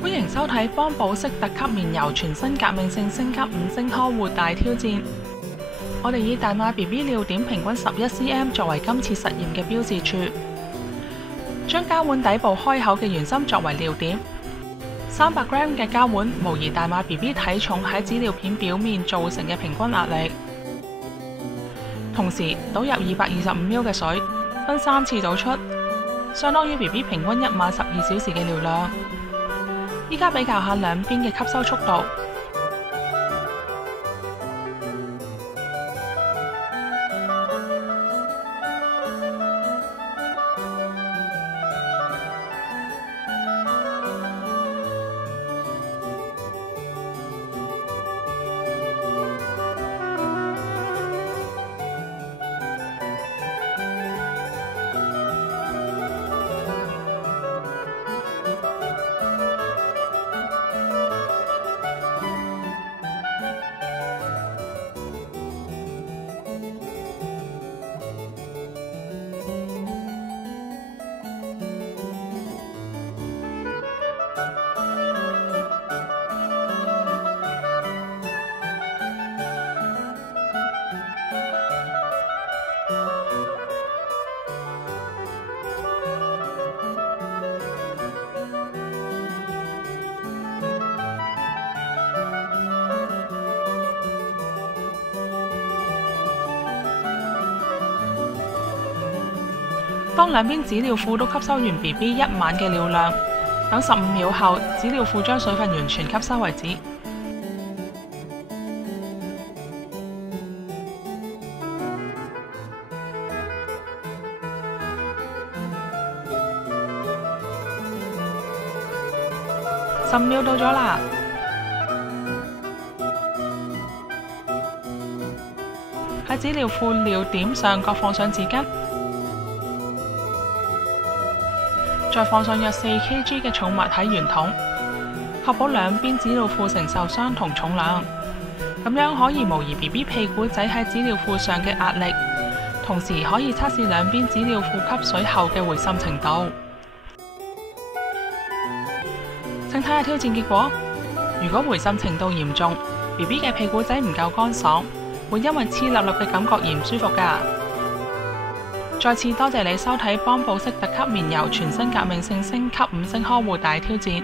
歡迎收睇幫寶適特級棉柔全新革命性升級5星呵護大挑戰。我哋以大碼 BB 尿點平均11 cm 作為今次實驗嘅標誌處，將膠碗底部開口嘅圓心作為尿點。300 gram 嘅膠碗模擬大碼 BB 體重喺紙尿片表面造成嘅平均壓力。同時倒入225 ml 嘅水，分3次倒出，相當於 BB 平均1晚12小時嘅尿量。依家比較下兩邊嘅吸收速度。當兩邊紙尿褲都吸收完 BB 1晚嘅尿量，等15秒後，紙尿褲將水分完全吸收為止。15秒到咗啦，喺紙尿褲尿點上各放上紙巾。再放上約4 kg 嘅重物喺圓筒，確保兩邊紙尿褲承受相同重量，咁樣可以模擬 BB 屁股仔喺紙尿褲上嘅壓力，同時可以測試兩邊紙尿褲吸水後嘅回滲程度。請睇下挑戰結果。如果回滲程度嚴重， BB 嘅屁股仔唔夠乾爽，會因為黐立立嘅感覺而唔舒服㗎。再次多謝你收睇幫寶適特級棉柔全新革命性升級5星呵護大挑戰。